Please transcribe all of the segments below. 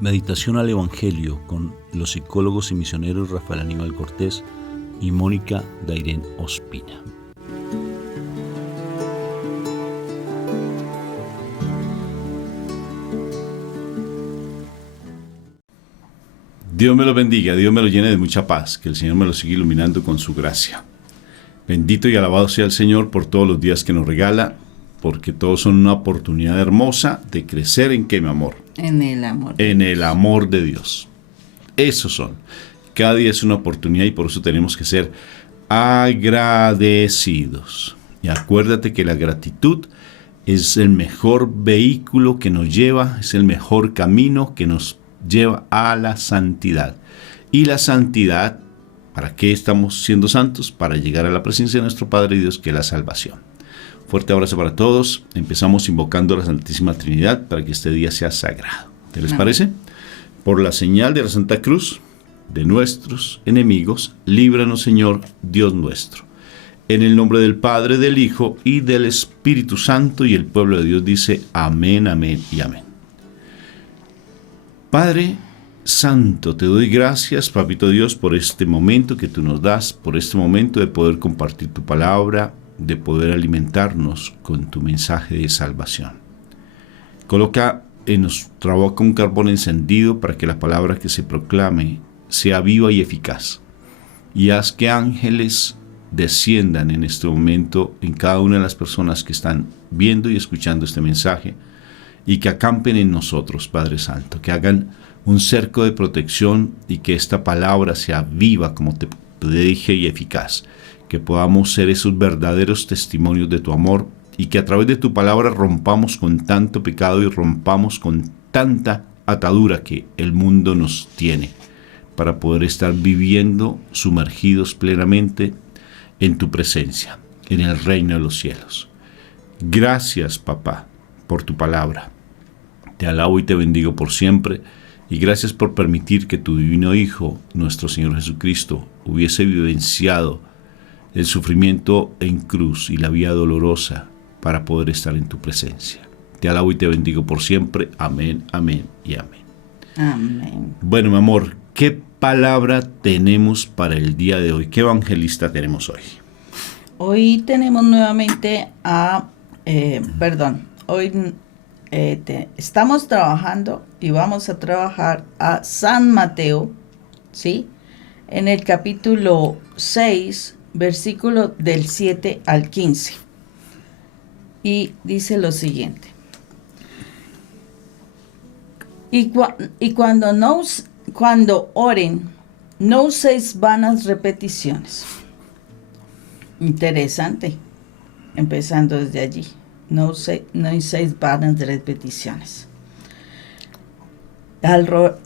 Meditación al Evangelio con los psicólogos y misioneros Rafael Aníbal Cortés y Mónica Dairén Ospina. Dios me lo bendiga, Dios me lo llene de mucha paz, que el Señor me lo siga iluminando con su gracia. Bendito y alabado sea el Señor por todos los días que nos regala, porque todos son una oportunidad hermosa de crecer en qué, mi amor. En el amor. En el amor de Dios. Esos son. Cada día es una oportunidad y por eso tenemos que ser agradecidos. Y acuérdate que la gratitud es el mejor vehículo que nos lleva, es el mejor camino que nos lleva a la santidad. Y la santidad, ¿para qué estamos siendo santos? Para llegar a la presencia de nuestro Padre Dios, que es la salvación. Fuerte abrazo para todos. Empezamos invocando a la Santísima Trinidad para que este día sea sagrado. ¿Te les parece? Por la señal de la Santa Cruz de nuestros enemigos, líbranos, Señor, Dios nuestro. En el nombre del Padre, del Hijo y del Espíritu Santo, y el pueblo de Dios dice amén, amén y amén. Padre Santo, te doy gracias, Papito Dios, por este momento que tú nos das, por este momento de poder compartir tu palabra, de poder alimentarnos con tu mensaje de salvación. Coloca en nuestra boca un carbón encendido para que la palabra que se proclame sea viva y eficaz. Y haz que ángeles desciendan en este momento en cada una de las personas que están viendo y escuchando este mensaje, y que acampen en nosotros, Padre Santo, que hagan un cerco de protección y que esta palabra sea viva, como te dije, y eficaz. Que podamos ser esos verdaderos testimonios de tu amor y que a través de tu palabra rompamos con tanto pecado y rompamos con tanta atadura que el mundo nos tiene, para poder estar viviendo sumergidos plenamente en tu presencia, en el reino de los cielos. Gracias, Papá, por tu palabra. Te alabo y te bendigo por siempre, y gracias por permitir que tu divino Hijo, nuestro Señor Jesucristo, hubiese vivenciado el sufrimiento en cruz y la vía dolorosa para poder estar en tu presencia. Te alabo y te bendigo por siempre. Amén, amén y amén. Amén. Bueno, mi amor, ¿qué palabra tenemos para el día de hoy? ¿Qué evangelista tenemos hoy? Hoy tenemos nuevamente estamos trabajando y vamos a trabajar a San Mateo, ¿sí? En el capítulo 6, versículo del 7 al 15. Y dice lo siguiente. Y cuando oren, no uséis vanas repeticiones. Interesante. Empezando desde allí. No uséis vanas repeticiones.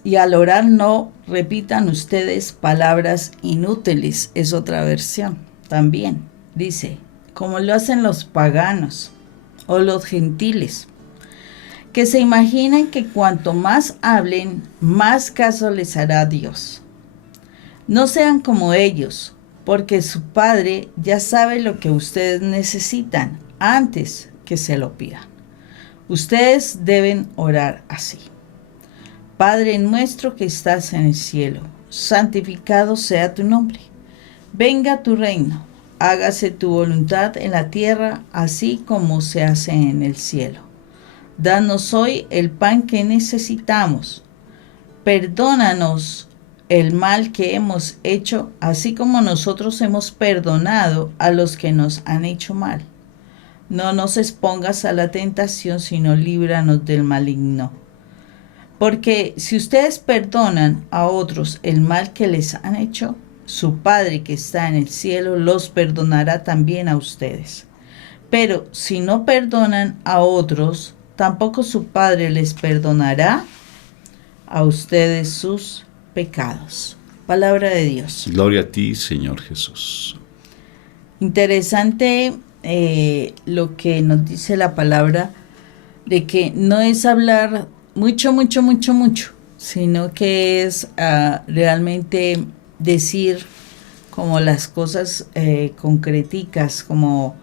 Y al orar no repitan ustedes palabras inútiles. Es otra versión también. Dice, como lo hacen los paganos o los gentiles, que se imaginan que cuanto más hablen, más caso les hará Dios. No sean como ellos, porque su Padre ya sabe lo que ustedes necesitan antes que se lo pidan. Ustedes deben orar así. Padre nuestro que estás en el cielo, santificado sea tu nombre. Venga tu reino, hágase tu voluntad en la tierra, así como se hace en el cielo. Danos hoy el pan que necesitamos. Perdónanos el mal que hemos hecho, así como nosotros hemos perdonado a los que nos han hecho mal. No nos expongas a la tentación, sino líbranos del maligno. Porque si ustedes perdonan a otros el mal que les han hecho, su Padre que está en el cielo los perdonará también a ustedes. Pero si no perdonan a otros, tampoco su Padre les perdonará a ustedes sus pecados. Palabra de Dios. Gloria a ti, Señor Jesús. Interesante lo que nos dice la palabra, de que no es hablar mucho, sino que es realmente decir como las cosas concreticas, como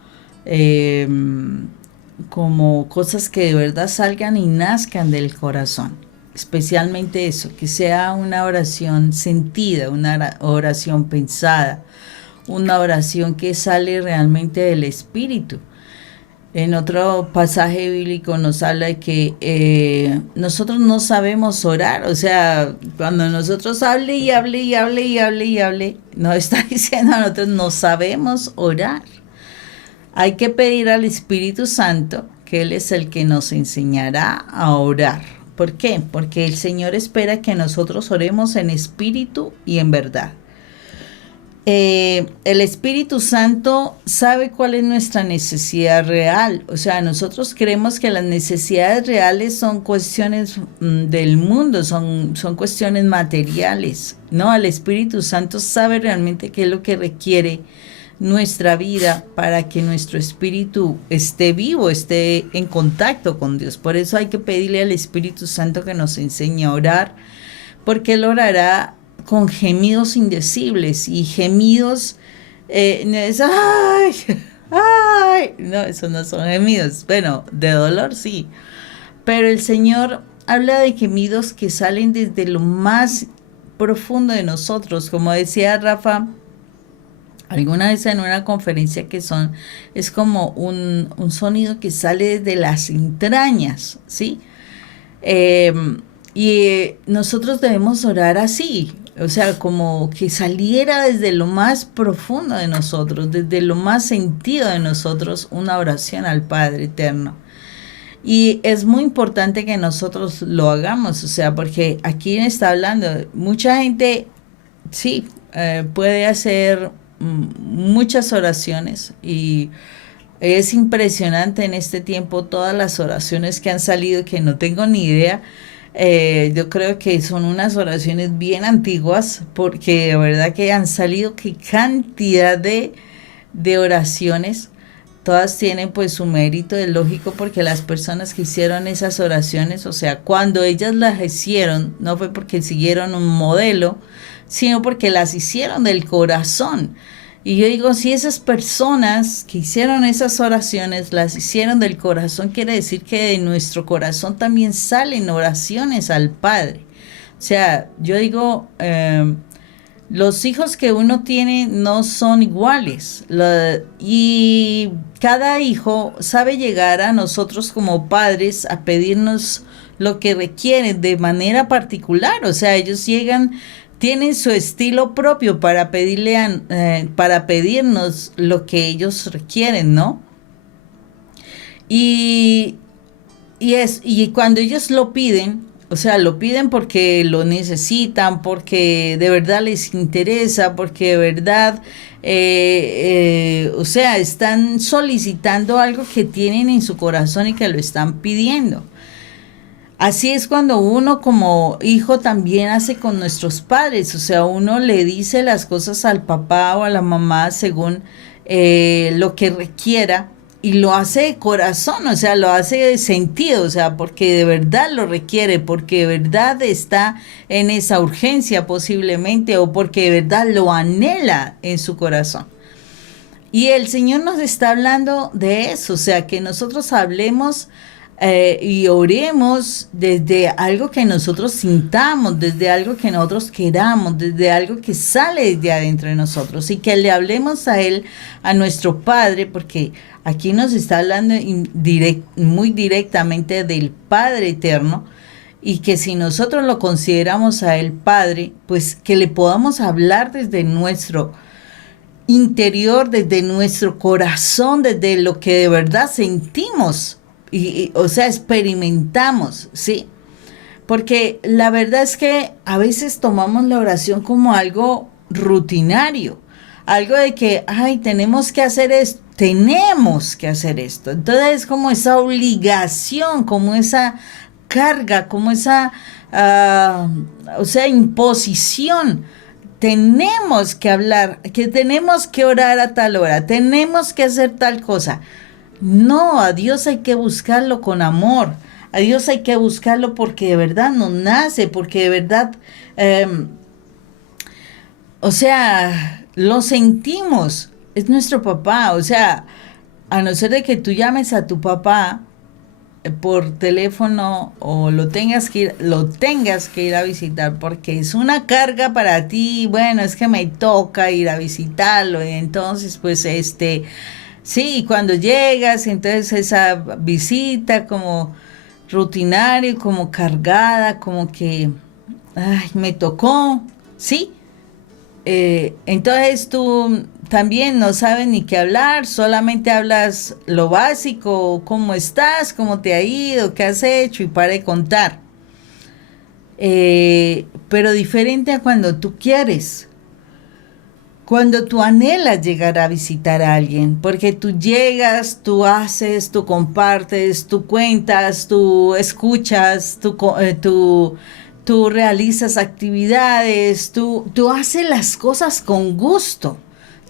como cosas que de verdad salgan y nazcan del corazón. Especialmente eso, que sea una oración sentida, una oración pensada, una oración que sale realmente del espíritu. En otro pasaje bíblico nos habla de que nosotros no sabemos orar, o sea, cuando nosotros hable, nos está diciendo a nosotros no sabemos orar. Hay que pedir al Espíritu Santo que Él es el que nos enseñará a orar. ¿Por qué? Porque el Señor espera que nosotros oremos en espíritu y en verdad. El Espíritu Santo sabe cuál es nuestra necesidad real. O sea, nosotros creemos que las necesidades reales son cuestiones del mundo, son cuestiones materiales. No, el Espíritu Santo sabe realmente qué es lo que requiere nuestra vida para que nuestro espíritu esté vivo, esté en contacto con Dios. Por eso hay que pedirle al Espíritu Santo que nos enseñe a orar, porque Él orará con gemidos indecibles y gemidos no es ay, ay, no, esos no son gemidos, bueno, de dolor sí, pero el Señor habla de gemidos que salen desde lo más profundo de nosotros, como decía Rafa alguna vez en una conferencia, es como un sonido que sale desde las entrañas, ¿sí? Nosotros debemos orar así, o sea, como que saliera desde lo más profundo de nosotros, desde lo más sentido de nosotros, una oración al Padre Eterno. Y es muy importante que nosotros lo hagamos, o sea, porque aquí está hablando, mucha gente, sí, puede hacer muchas oraciones y es impresionante en este tiempo todas las oraciones que han salido que no tengo ni idea. Yo creo que son unas oraciones bien antiguas porque de verdad que han salido qué cantidad de oraciones. Todas tienen pues su mérito, es lógico, porque las personas que hicieron esas oraciones, o sea, cuando ellas las hicieron, no fue porque siguieron un modelo, sino porque las hicieron del corazón. Y yo digo, si esas personas que hicieron esas oraciones las hicieron del corazón, quiere decir que de nuestro corazón también salen oraciones al Padre. O sea, yo digo, los hijos que uno tiene no son iguales. Y cada hijo sabe llegar a nosotros como padres a pedirnos lo que requieren de manera particular. O sea, ellos tienen su estilo propio para para pedirnos lo que ellos requieren, ¿no? Y cuando ellos lo piden, o sea, lo piden porque lo necesitan, porque de verdad les interesa, porque de verdad, o sea, están solicitando algo que tienen en su corazón y que lo están pidiendo. Así es cuando uno como hijo también hace con nuestros padres, o sea, uno le dice las cosas al papá o a la mamá según lo que requiera y lo hace de corazón, o sea, lo hace de sentido, o sea, porque de verdad lo requiere, porque de verdad está en esa urgencia posiblemente o porque de verdad lo anhela en su corazón. Y el Señor nos está hablando de eso, o sea, que nosotros hablemos y oremos desde algo que nosotros sintamos, desde algo que nosotros queramos, desde algo que sale de adentro de nosotros y que le hablemos a Él, a nuestro Padre, porque aquí nos está hablando muy directamente del Padre Eterno, y que si nosotros lo consideramos a Él Padre, pues que le podamos hablar desde nuestro interior, desde nuestro corazón, desde lo que de verdad sentimos. O sea, experimentamos, ¿sí? Porque la verdad es que a veces tomamos la oración como algo rutinario, algo de que, ay, tenemos que hacer esto. Entonces es como esa obligación, como esa carga, como esa, o sea, imposición. Tenemos que hablar, que tenemos que orar a tal hora, tenemos que hacer tal cosa. No, a Dios hay que buscarlo con amor, a Dios hay que buscarlo porque de verdad nos nace, porque de verdad, o sea, lo sentimos, es nuestro papá, o sea, a no ser de que tú llames a tu papá por teléfono o lo tengas que ir a visitar porque es una carga para ti. Bueno, es que me toca ir a visitarlo y entonces pues sí, cuando llegas, entonces esa visita como rutinaria, como cargada, como que ay, me tocó, sí. Entonces tú también no sabes ni qué hablar, solamente hablas lo básico, cómo estás, cómo te ha ido, qué has hecho y para de contar. Pero diferente a cuando tú quieres, cuando tú anhelas llegar a visitar a alguien, porque tú llegas, tú haces, tú compartes, tú cuentas, tú escuchas, tú realizas actividades, tú haces las cosas con gusto.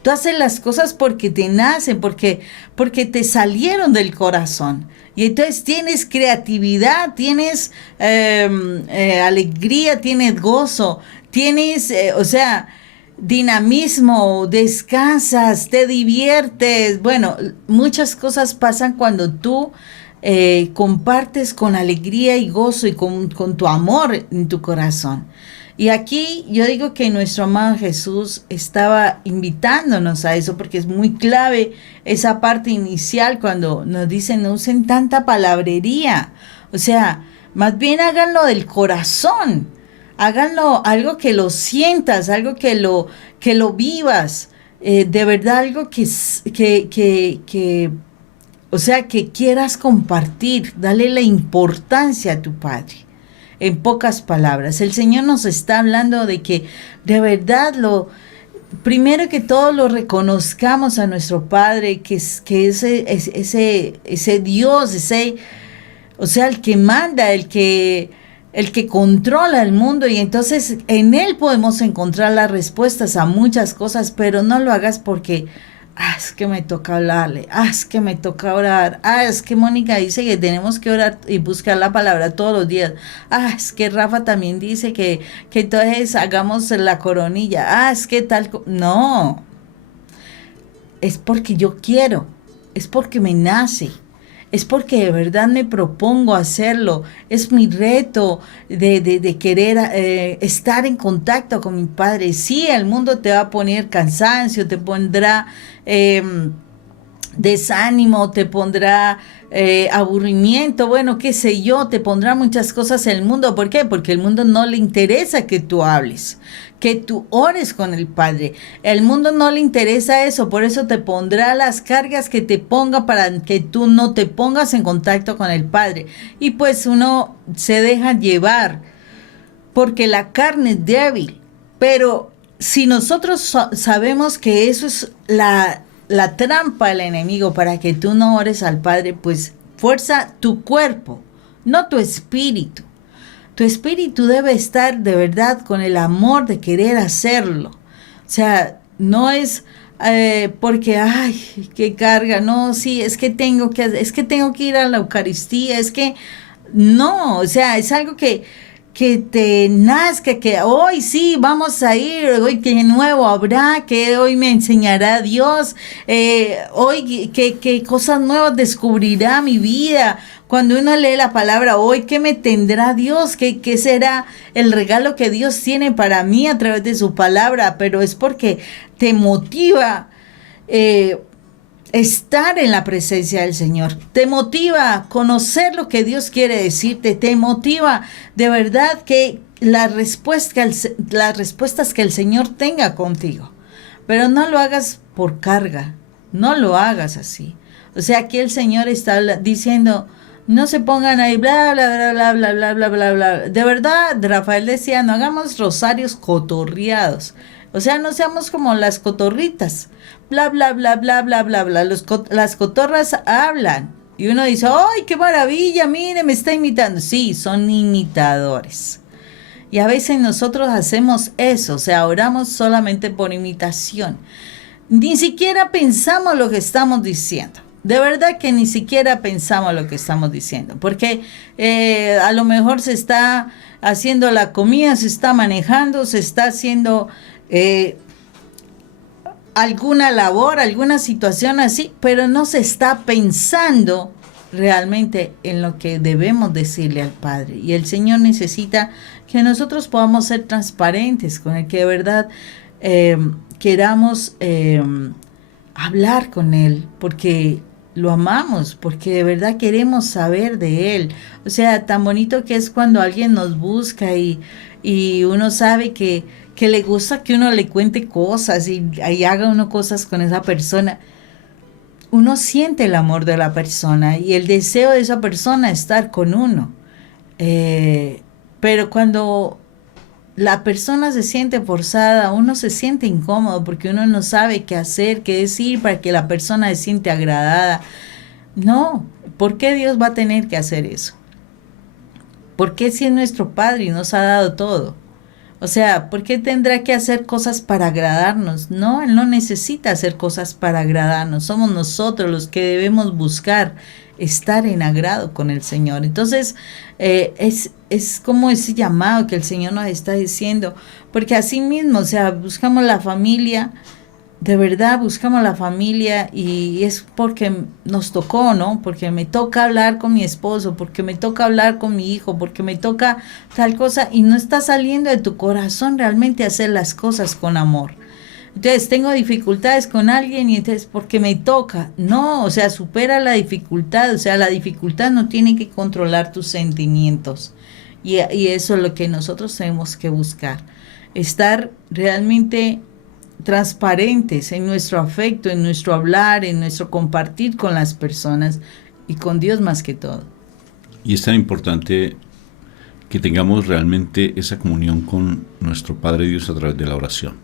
Tú haces las cosas porque te nacen, porque te salieron del corazón. Y entonces tienes creatividad, tienes alegría, tienes gozo, tienes, o sea, dinamismo, descansas, te diviertes. Bueno, muchas cosas pasan cuando tú compartes con alegría y gozo y con tu amor en tu corazón. Y aquí yo digo que nuestro amado Jesús estaba invitándonos a eso porque es muy clave esa parte inicial cuando nos dicen no usen tanta palabrería. O sea, más bien háganlo del corazón. Háganlo algo que lo sientas, algo que lo vivas. De verdad algo o sea, que quieras compartir. Dale la importancia a tu Padre. En pocas palabras, el Señor nos está hablando de que de verdad primero que todo lo reconozcamos a nuestro Padre, que ese Dios, o sea, el que manda, el que controla el mundo y entonces en Él podemos encontrar las respuestas a muchas cosas, pero no lo hagas porque es que me toca hablarle, es que me toca orar, es que Mónica dice que tenemos que orar y buscar la palabra todos los días, es que Rafa también dice que entonces hagamos la coronilla, es que tal, no, es porque yo quiero, es porque me nace. Es porque de verdad me propongo hacerlo. Es mi reto de querer estar en contacto con mi Padre. Sí, el mundo te va a poner cansancio, te pondrá desánimo, te pondrá aburrimiento, bueno, qué sé yo, te pondrá muchas cosas en el mundo. ¿Por qué? Porque el mundo no le interesa que tú hables, que tú ores con el Padre. El mundo no le interesa eso, por eso te pondrá las cargas que te ponga para que tú no te pongas en contacto con el Padre. Y pues uno se deja llevar, porque la carne es débil. Pero si nosotros sabemos que eso es la trampa del enemigo para que tú no ores al Padre, pues fuerza tu cuerpo, no tu espíritu. Tu espíritu debe estar de verdad con el amor de querer hacerlo. O sea, no es porque, ay, qué carga, no, sí, es que tengo que ir a la Eucaristía, es que, no, o sea, es algo que te nazca, que hoy sí vamos a ir, hoy que nuevo habrá, que hoy me enseñará Dios, hoy que cosas nuevas descubrirá mi vida. Cuando uno lee la palabra, hoy qué me tendrá Dios, qué será el regalo que Dios tiene para mí a través de su palabra, pero es porque te motiva estar en la presencia del Señor, te motiva conocer lo que Dios quiere decirte, te motiva de verdad que las respuestas que el Señor tenga contigo, pero no lo hagas por carga, no lo hagas así. O sea, aquí el Señor está diciendo, no se pongan ahí bla, bla, bla, bla, bla, bla, bla, bla, bla. De verdad, Rafael decía, no hagamos rosarios cotorreados. O sea, no seamos como las cotorritas. Bla, bla, bla, bla, bla, bla, bla. Las cotorras hablan. Y uno dice, ¡ay, qué maravilla! Mire, me está imitando. Sí, son imitadores. Y a veces nosotros hacemos eso. O sea, oramos solamente por imitación. Ni siquiera pensamos lo que estamos diciendo. De verdad que ni siquiera pensamos lo que estamos diciendo, porque a lo mejor se está haciendo la comida, se está manejando, se está haciendo alguna labor, alguna situación así, pero no se está pensando realmente en lo que debemos decirle al Padre. Y el Señor necesita que nosotros podamos ser transparentes con Él, que de verdad queramos hablar con Él, porque lo amamos, porque de verdad queremos saber de Él. O sea, tan bonito que es cuando alguien nos busca y uno sabe que le gusta que uno le cuente cosas y haga uno cosas con esa persona. Uno siente el amor de la persona y el deseo de esa persona estar con uno. Pero cuando la persona se siente forzada, uno se siente incómodo porque uno no sabe qué hacer, qué decir para que la persona se siente agradada. No, ¿por qué Dios va a tener que hacer eso? ¿Por qué si es nuestro Padre y nos ha dado todo? O sea, ¿por qué tendrá que hacer cosas para agradarnos? No, Él no necesita hacer cosas para agradarnos. Somos nosotros los que debemos buscar estar en agrado con el Señor. Entonces, es como ese llamado que el Señor nos está diciendo. Porque así mismo, o sea, buscamos la familia, de verdad buscamos la familia y es porque nos tocó, ¿no? Porque me toca hablar con mi esposo, porque me toca hablar con mi hijo, porque me toca tal cosa y no está saliendo de tu corazón realmente hacer las cosas con amor. Entonces tengo dificultades con alguien y entonces porque me toca. No, o sea, supera la dificultad, o sea, la dificultad no tiene que controlar tus sentimientos y eso es lo que nosotros tenemos que buscar. Estar realmente transparentes en nuestro afecto, en nuestro hablar, en nuestro compartir con las personas y con Dios más que todo. Y es tan importante que tengamos realmente esa comunión con nuestro Padre Dios a través de la oración.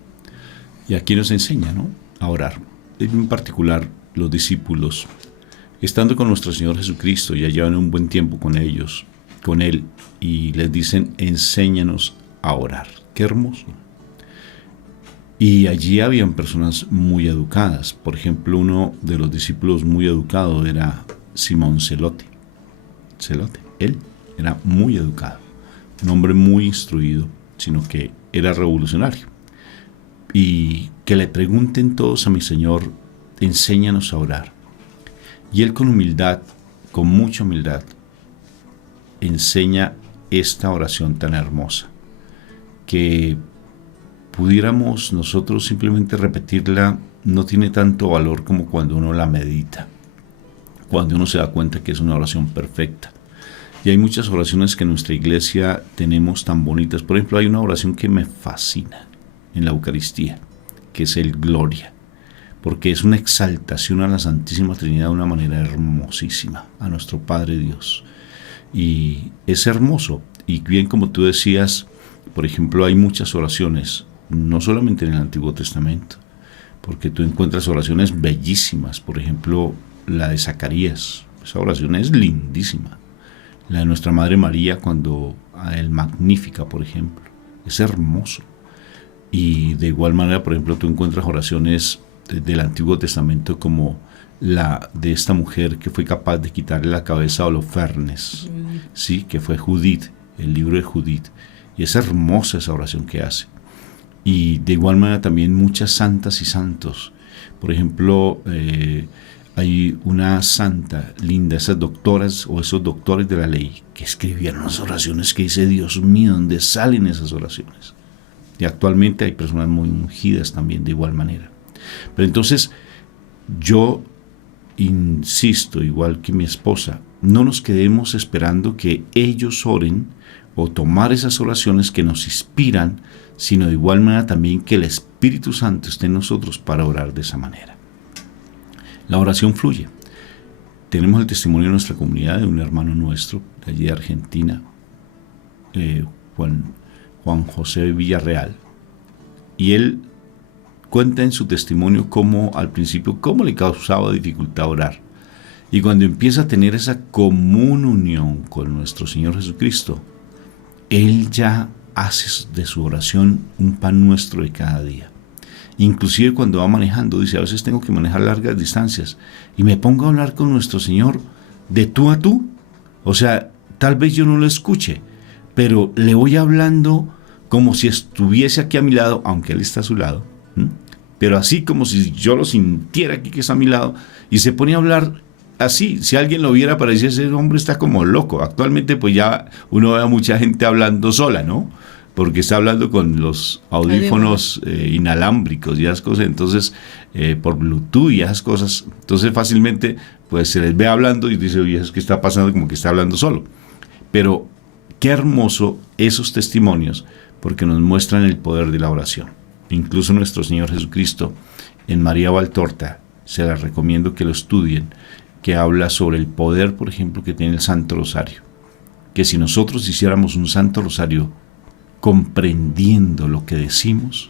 Y aquí nos enseña, ¿no?, a orar. En particular, los discípulos, estando con nuestro Señor Jesucristo, ya llevan un buen tiempo con ellos, con Él, y les dicen, enséñanos a orar. ¡Qué hermoso! Y allí habían personas muy educadas. Por ejemplo, uno de los discípulos muy educado era Simón Zelote. Él era muy educado, un hombre muy instruido, sino que era revolucionario. Y que le pregunten todos a mi Señor, enséñanos a orar. Y él con humildad, con mucha humildad, enseña esta oración tan hermosa, que pudiéramos nosotros simplemente repetirla, no tiene tanto valor como cuando uno la medita, cuando uno se da cuenta que es una oración perfecta. Y hay muchas oraciones que en nuestra iglesia tenemos tan bonitas. Por ejemplo, hay una oración que me fascina en la Eucaristía, que es el Gloria, porque es una exaltación a la Santísima Trinidad de una manera hermosísima, a nuestro Padre Dios. Y es hermoso. Y bien, como tú decías, por ejemplo, hay muchas oraciones, no solamente en el Antiguo Testamento, porque tú encuentras oraciones bellísimas. Por ejemplo, la de Zacarías, esa oración es lindísima. La de nuestra Madre María, cuando el Magnífica, por ejemplo, es hermoso. Y de igual manera, por ejemplo, tú encuentras oraciones del Antiguo Testamento como la de esta mujer que fue capaz de quitarle la cabeza a Holofernes, sí, que fue Judith, el libro de Judith. Y es hermosa esa oración que hace. Y de igual manera también muchas santas y santos. Por ejemplo, hay una santa linda, esas doctoras o esos doctores de la ley, que escribieron unas oraciones que dice, Dios mío, ¿dónde salen esas oraciones? Y actualmente hay personas muy ungidas también de igual manera. Pero entonces, yo insisto, igual que mi esposa, no nos quedemos esperando que ellos oren o tomar esas oraciones que nos inspiran, sino de igual manera también que el Espíritu Santo esté en nosotros para orar de esa manera. La oración fluye. Tenemos el testimonio de nuestra comunidad de un hermano nuestro de allí de Argentina, Juan José Villarreal, y él cuenta en su testimonio cómo al principio cómo le causaba dificultad orar, y cuando empieza a tener esa común unión con nuestro Señor Jesucristo, él ya hace de su oración un pan nuestro de cada día. Inclusive cuando va manejando, dice, a veces tengo que manejar largas distancias y me pongo a hablar con nuestro Señor de tú a tú. O sea, tal vez yo no lo escuche, pero le voy hablando como si estuviese aquí a mi lado, aunque Él está a su lado, pero así como si yo lo sintiera aquí que está a mi lado, y se pone a hablar así. Si alguien lo viera, parecía ese hombre está como loco. Actualmente pues ya uno ve a mucha gente hablando sola, ¿no? Porque está hablando con los audífonos inalámbricos y esas cosas, entonces por Bluetooth y esas cosas, entonces fácilmente pues se les ve hablando y dice, oye, es que está pasando como que está hablando solo. Pero qué hermoso esos testimonios, porque nos muestran el poder de la oración. Incluso nuestro Señor Jesucristo en María Valtorta, se las recomiendo que lo estudien, que habla sobre el poder, por ejemplo, que tiene el Santo Rosario. Que si nosotros hiciéramos un Santo Rosario comprendiendo lo que decimos,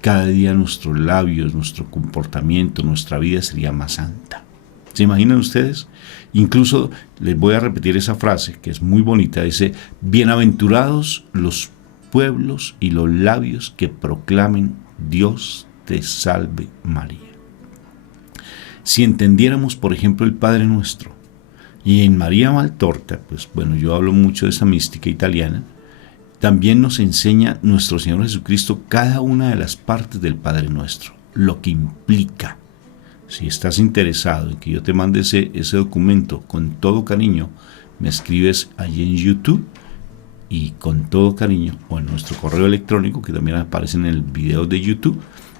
cada día nuestros labios, nuestro comportamiento, nuestra vida sería más santa. ¿Se imaginan ustedes? Incluso les voy a repetir esa frase que es muy bonita, dice, bienaventurados los pueblos y los labios que proclamen Dios te salve María. Si entendiéramos, por ejemplo, el Padre Nuestro, y en María Valtorta, pues bueno, yo hablo mucho de esa mística italiana, también nos enseña nuestro Señor Jesucristo cada una de las partes del Padre Nuestro, lo que implica. Si estás interesado en que yo te mande ese documento con todo cariño, me escribes allí en YouTube y con todo cariño, o en nuestro correo electrónico que también aparece en el video de YouTube,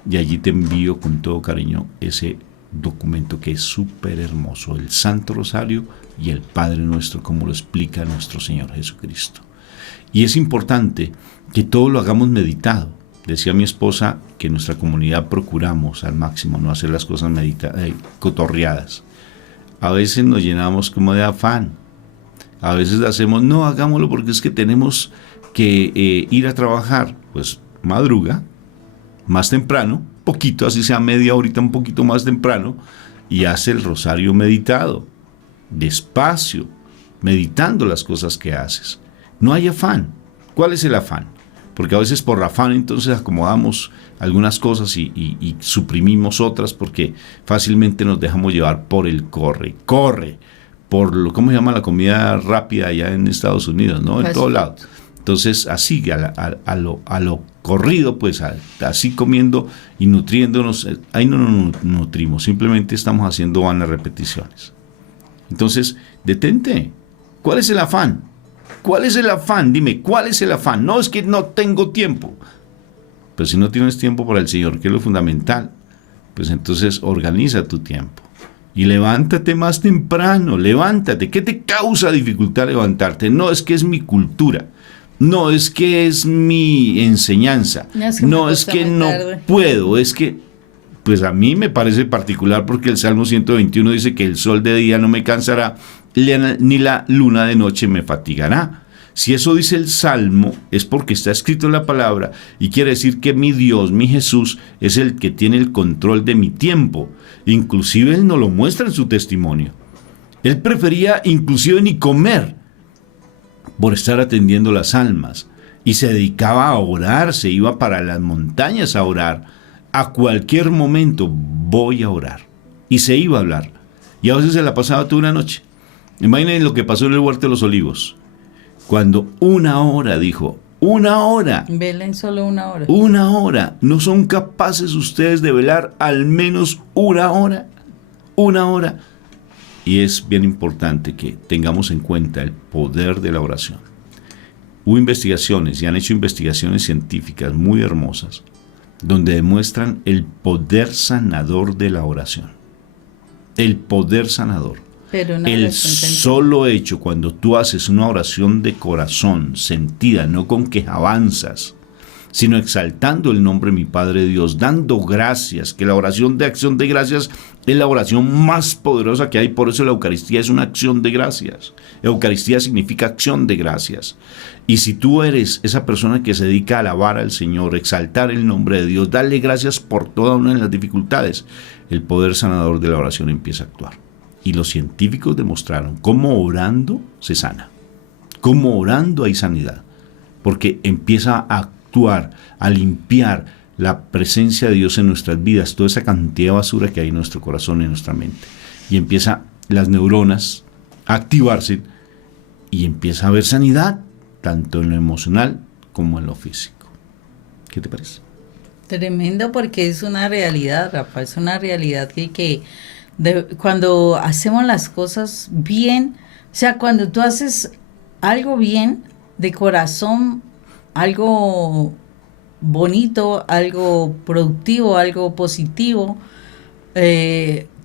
y allí te envío con todo cariño ese documento que es súper hermoso, el Santo Rosario y el Padre Nuestro, como lo explica nuestro Señor Jesucristo. Y es importante que todo lo hagamos meditado. Decía mi esposa que en nuestra comunidad procuramos al máximo no hacer las cosas cotorreadas. A veces nos llenamos como de afán. A veces hacemos, no, hagámoslo porque es que tenemos que ir a trabajar. Pues madruga, más temprano, poquito, así sea media horita, un poquito más temprano, y hace el rosario meditado, despacio, meditando las cosas que haces. No hay afán. ¿Cuál es el afán? Porque a veces por afán entonces acomodamos algunas cosas y suprimimos otras porque fácilmente nos dejamos llevar por el corre, por lo, ¿cómo se llama la comida rápida allá en Estados Unidos, ¿no? En todo lado. Entonces así, a lo corrido, pues así comiendo y nutriéndonos, ahí no nos nutrimos, simplemente estamos haciendo vanas repeticiones. Entonces, detente. ¿Cuál es el afán? ¿Cuál es el afán? Dime, ¿cuál es el afán? No, es que no tengo tiempo. Pero si no tienes tiempo para el Señor, que es lo fundamental, pues entonces organiza tu tiempo. Y levántate más temprano, levántate. ¿Qué te causa dificultad levantarte? No, es que es mi cultura. No, es que es mi enseñanza. No, es que no puedo. Es que, pues a mí me parece particular porque el Salmo 121 dice que el sol de día no me cansará, ni la luna de noche me fatigará. Si eso dice el Salmo, es porque está escrito en la palabra y quiere decir que mi Dios, mi Jesús, es el que tiene el control de mi tiempo. Inclusive Él nos lo muestra en su testimonio. Él prefería inclusive ni comer por estar atendiendo las almas y se dedicaba a orar, se iba para las montañas a orar. A cualquier momento voy a orar. Y se iba a hablar. Y a veces se la pasaba toda una noche. Imaginen lo que pasó en el Huerto de los Olivos. Cuando 1 hora, dijo, 1 hora. Velen solo 1 hora. 1 hora. ¿No son capaces ustedes de velar al menos 1 hora? 1 hora. Y es bien importante que tengamos en cuenta el poder de la oración. Hubo investigaciones, y han hecho investigaciones científicas muy hermosas, donde demuestran el poder sanador de la oración. El poder sanador. Pero no el solo hecho cuando tú haces una oración de corazón, sentida, no con quejabanzas, sino exaltando el nombre de mi Padre Dios, dando gracias, que la oración de acción de gracias es la oración más poderosa que hay, por eso la Eucaristía es una acción de gracias. Eucaristía significa acción de gracias. Y si tú eres esa persona que se dedica a alabar al Señor, exaltar el nombre de Dios, darle gracias por todas una de las dificultades, el poder sanador de la oración empieza a actuar. Y los científicos demostraron cómo orando se sana, cómo orando hay sanidad, porque empieza a actuar, a limpiar la presencia de Dios en nuestras vidas, toda esa cantidad de basura que hay en nuestro corazón y en nuestra mente. Y empieza las neuronas a activarse y empieza a haber sanidad, tanto en lo emocional como en lo físico. ¿Qué te parece? Tremendo, porque es una realidad, Rafa, es una realidad cuando hacemos las cosas bien, o sea, cuando tú haces algo bien, de corazón, algo bonito, algo productivo, algo positivo,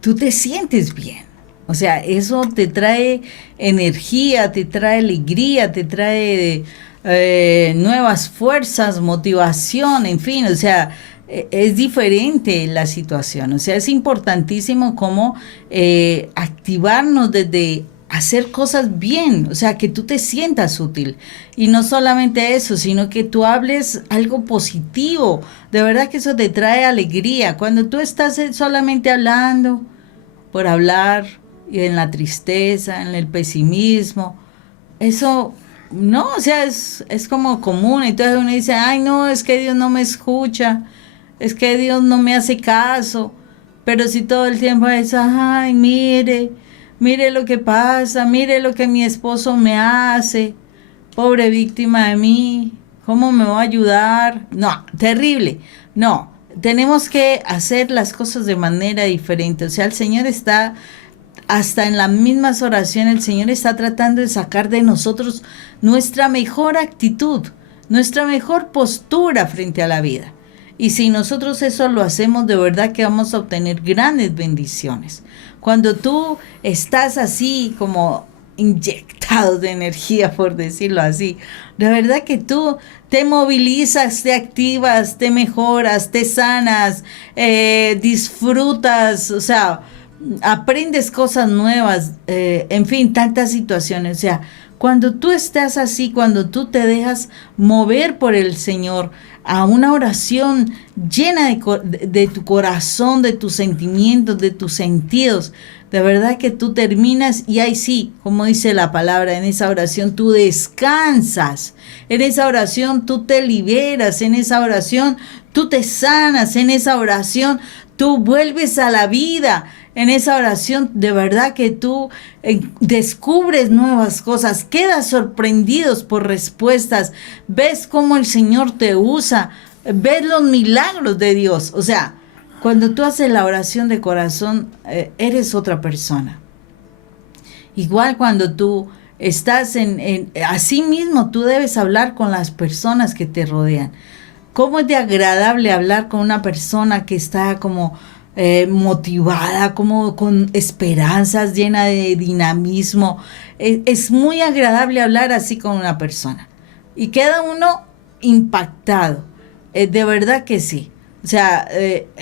tú te sientes bien. O sea, eso te trae energía, te trae alegría, te trae nuevas fuerzas, motivación, en fin, o sea, es diferente la situación. O sea, es importantísimo cómo activarnos desde hacer cosas bien, o sea, que tú te sientas útil. Y no solamente eso, sino que tú hables algo positivo. De verdad que eso te trae alegría. Cuando tú estás solamente hablando por hablar, y en la tristeza, en el pesimismo, eso no, o sea, es como común. Entonces uno dice, ay, no, es que Dios no me escucha, es que Dios no me hace caso. Pero si todo el tiempo es, ay, mire lo que pasa, mire lo que mi esposo me hace, pobre víctima de mí, ¿cómo me va a ayudar? No, terrible. No, tenemos que hacer las cosas de manera diferente. O sea, el Señor está, hasta en las mismas oraciones, el Señor está tratando de sacar de nosotros nuestra mejor actitud, nuestra mejor postura frente a la vida. Y si nosotros eso lo hacemos, de verdad que vamos a obtener grandes bendiciones. Cuando tú estás así como inyectado de energía, por decirlo así, de verdad que tú te movilizas, te activas, te mejoras, te sanas, disfrutas, o sea, aprendes cosas nuevas, en fin, tantas situaciones. O sea, cuando tú estás así, cuando tú te dejas mover por el Señor a una oración llena de tu corazón, de tus sentimientos, de tus sentidos, de verdad que tú terminas y ahí sí, como dice la palabra, en esa oración tú descansas, en esa oración tú te liberas, en esa oración tú te sanas, en esa oración tú vuelves a la vida. En esa oración, de verdad que tú descubres nuevas cosas, quedas sorprendidos por respuestas, ves cómo el Señor te usa, ves los milagros de Dios. O sea, cuando tú haces la oración de corazón, eres otra persona. Igual cuando tú estás así mismo, tú debes hablar con las personas que te rodean. ¿Cómo es de agradable hablar con una persona que está como motivada, como con esperanzas, llena de dinamismo? Es muy agradable hablar así con una persona. Y queda uno impactado. De verdad que sí. O sea,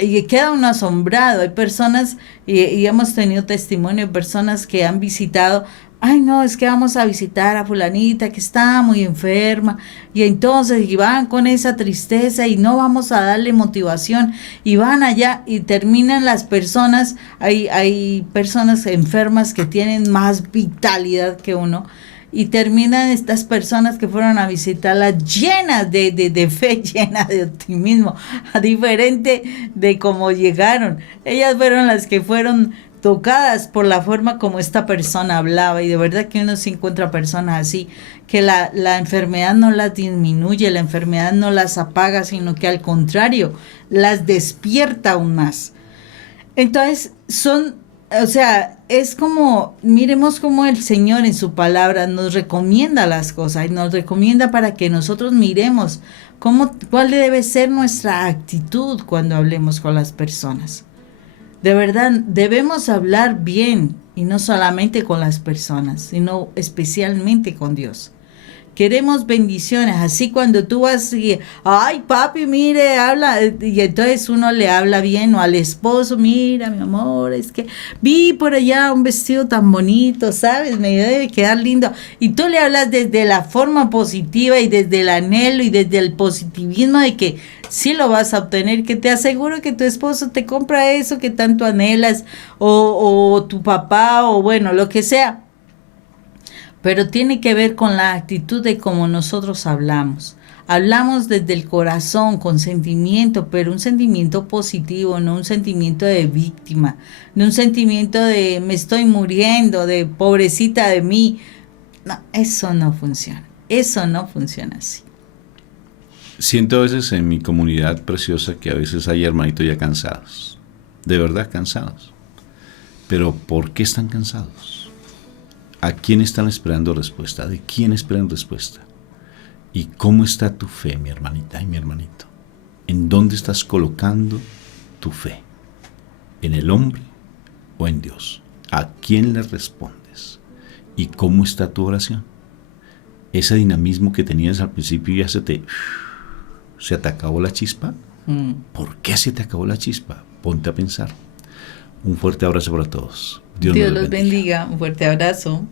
y queda uno asombrado. Hay personas, y hemos tenido testimonio de personas que han visitado. Ay, no, es que vamos a visitar a fulanita que está muy enferma, y entonces y van con esa tristeza y no vamos a darle motivación, y van allá y terminan las personas, hay personas enfermas que tienen más vitalidad que uno, y terminan estas personas que fueron a visitarla llenas de fe, llenas de optimismo, a diferente de cómo llegaron. Ellas fueron las que fueron tocadas por la forma como esta persona hablaba, y de verdad que uno se encuentra personas así, que la enfermedad no las disminuye, la enfermedad no las apaga, sino que al contrario, las despierta aún más. Entonces o sea, es como, miremos cómo el Señor en su palabra nos recomienda las cosas, y nos recomienda para que nosotros miremos cuál debe ser nuestra actitud cuando hablemos con las personas. De verdad, debemos hablar bien, y no solamente con las personas, sino especialmente con Dios. Queremos bendiciones, así cuando tú vas y, ay papi, mire, habla, y entonces uno le habla bien, o al esposo, mira mi amor, es que vi por allá un vestido tan bonito, ¿sabes? Me debe quedar lindo. Y tú le hablas desde la forma positiva y desde el anhelo y desde el positivismo de que sí lo vas a obtener, que te aseguro que tu esposo te compra eso que tanto anhelas, o tu papá, o bueno, lo que sea. Pero tiene que ver con la actitud de cómo nosotros hablamos. Hablamos desde el corazón, con sentimiento, pero un sentimiento positivo, no un sentimiento de víctima, no un sentimiento de me estoy muriendo, de pobrecita de mí. No, eso no funciona. Eso no funciona así. Siento a veces en mi comunidad preciosa que a veces hay hermanitos ya cansados, de verdad cansados. Pero ¿por qué están cansados? ¿A quién están esperando respuesta? ¿De quién esperan respuesta? ¿Y cómo está tu fe, mi hermanita y mi hermanito? ¿En dónde estás colocando tu fe? ¿En el hombre o en Dios? ¿A quién le respondes? ¿Y cómo está tu oración? Ese dinamismo que tenías al principio ya se te acabó la chispa. ¿Por qué se te acabó la chispa? Ponte a pensar. Un fuerte abrazo para todos. Dios los bendiga. Un fuerte abrazo.